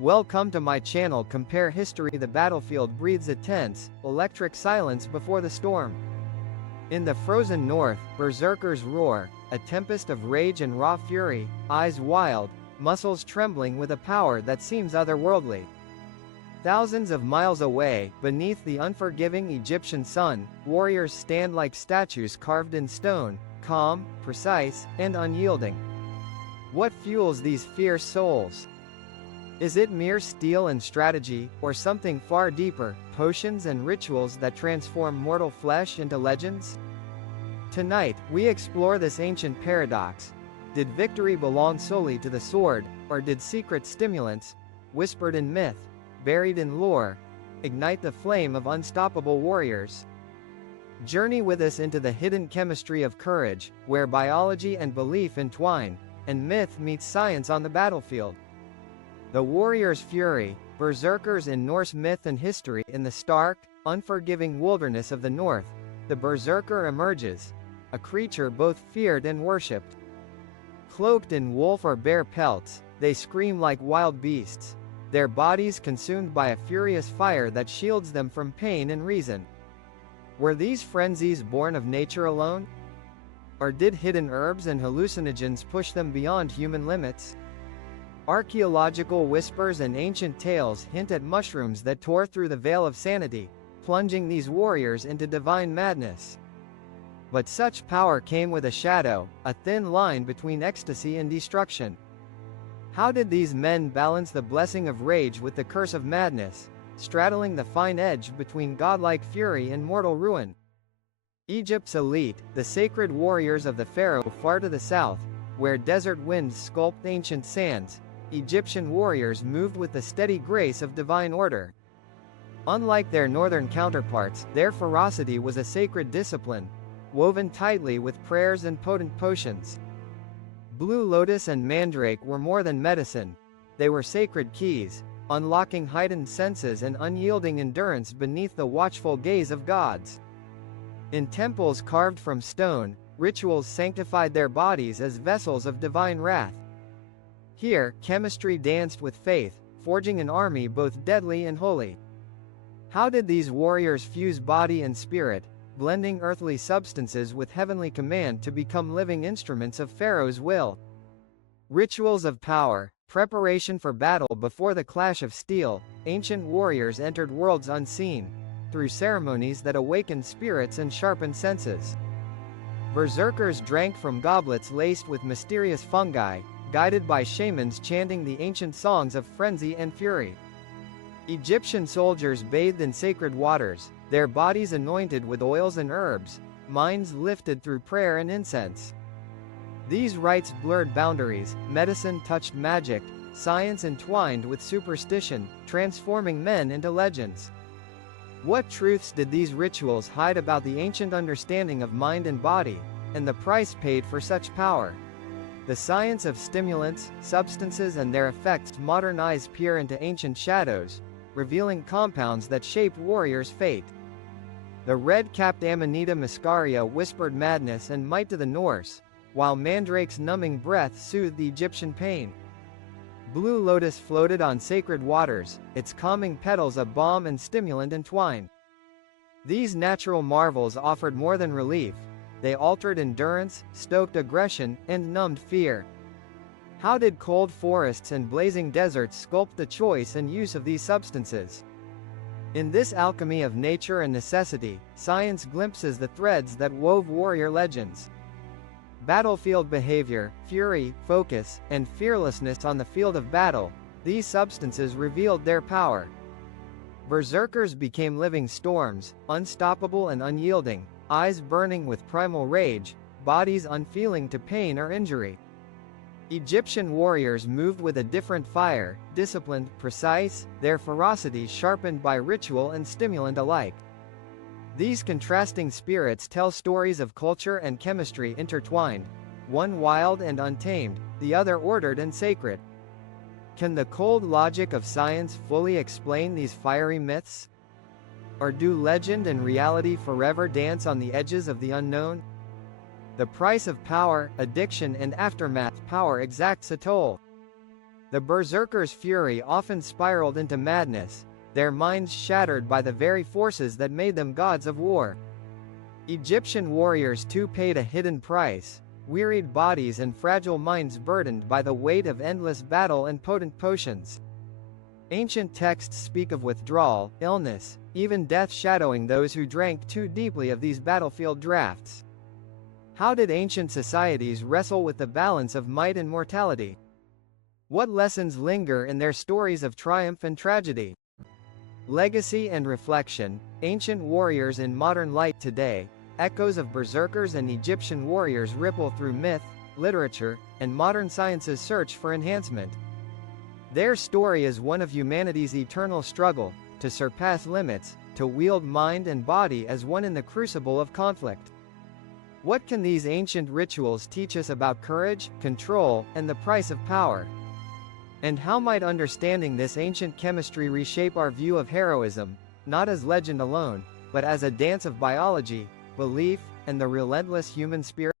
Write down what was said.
Welcome to my channel. Compare history. The battlefield breathes a tense, electric silence before the storm. In the frozen north, berserkers roar, a tempest of rage and raw fury, eyes wild, muscles trembling with a power that seems otherworldly. Thousands of miles away, beneath the unforgiving Egyptian sun, warriors stand like statues carved in stone, calm, precise, and unyielding. What fuels these fierce souls? Is it mere steel and strategy, or something far deeper, potions and rituals that transform mortal flesh into legends? Tonight, we explore this ancient paradox. Did victory belong solely to the sword, or did secret stimulants, whispered in myth, buried in lore, ignite the flame of unstoppable warriors? Journey with us into the hidden chemistry of courage, where biology and belief entwine, and myth meets science on the battlefield. The warrior's fury, berserkers in Norse myth and history. In the stark, unforgiving wilderness of the north, the berserker emerges, a creature both feared and worshipped. Cloaked in wolf or bear pelts, they scream like wild beasts, their bodies consumed by a furious fire that shields them from pain and reason. Were these frenzies born of nature alone? Or did hidden herbs and hallucinogens push them beyond human limits? Archaeological whispers and ancient tales hint at mushrooms that tore through the veil of sanity, plunging these warriors into divine madness. But such power came with a shadow, a thin line between ecstasy and destruction. How did these men balance the blessing of rage with the curse of madness, straddling the fine edge between godlike fury and mortal ruin? Egypt's elite, the sacred warriors of the pharaoh. Far to the south, where desert winds sculpt ancient sands, Egyptian warriors moved with the steady grace of divine order. Unlike their northern counterparts, their ferocity was a sacred discipline, woven tightly with prayers and potent potions. Blue lotus and mandrake were more than medicine, they were sacred keys, unlocking heightened senses and unyielding endurance beneath the watchful gaze of gods. In temples carved from stone, rituals sanctified their bodies as vessels of divine wrath. Here, chemistry danced with faith, forging an army both deadly and holy. How did these warriors fuse body and spirit, blending earthly substances with heavenly command to become living instruments of Pharaoh's will? Rituals of power, preparation for battle. Before the clash of steel, ancient warriors entered worlds unseen, through ceremonies that awakened spirits and sharpened senses. Berserkers drank from goblets laced with mysterious fungi, guided by shamans chanting the ancient songs of frenzy and fury. Egyptian soldiers bathed in sacred waters, their bodies anointed with oils and herbs, minds lifted through prayer and incense. These rites blurred boundaries, medicine touched magic, science entwined with superstition, transforming men into legends. What truths did these rituals hide about the ancient understanding of mind and body, and the price paid for such power? The science of stimulants, substances and their effects. Modern eyes peer into ancient shadows, revealing compounds that shape warriors' fate. The red-capped Amanita muscaria whispered madness and might to the Norse, while mandrake's numbing breath soothed the Egyptian pain. Blue lotus floated on sacred waters, its calming petals a balm and stimulant entwined. These natural marvels offered more than relief, they altered endurance, stoked aggression, and numbed fear. How did cold forests and blazing deserts sculpt the choice and use of these substances? In this alchemy of nature and necessity, science glimpses the threads that wove warrior legends. Battlefield behavior, fury, focus, and fearlessness on the field of battle, these substances revealed their power. Berserkers became living storms, unstoppable and unyielding, eyes burning with primal rage, bodies unfeeling to pain or injury. Egyptian warriors moved with a different fire, disciplined, precise, their ferocity sharpened by ritual and stimulant alike. These contrasting spirits tell stories of culture and chemistry intertwined, one wild and untamed, the other ordered and sacred. Can the cold logic of science fully explain these fiery myths? Or do legend and reality forever dance on the edges of the unknown? The price of power, addiction and aftermath. Power exacts a toll. The berserkers' fury often spiraled into madness, their minds shattered by the very forces that made them gods of war. Egyptian warriors too paid a hidden price, wearied bodies and fragile minds burdened by the weight of endless battle and potent potions. Ancient texts speak of withdrawal, illness, even death shadowing those who drank too deeply of these battlefield draughts. How did ancient societies wrestle with the balance of might and mortality? What lessons linger in their stories of triumph and tragedy? Legacy and reflection, ancient warriors in modern light today, echoes of berserkers and Egyptian warriors ripple through myth, literature, and modern science's search for enhancement. Their story is one of humanity's eternal struggle, to surpass limits, to wield mind and body as one in the crucible of conflict. What can these ancient rituals teach us about courage, control, and the price of power? And how might understanding this ancient chemistry reshape our view of heroism, not as legend alone, but as a dance of biology, belief, and the relentless human spirit?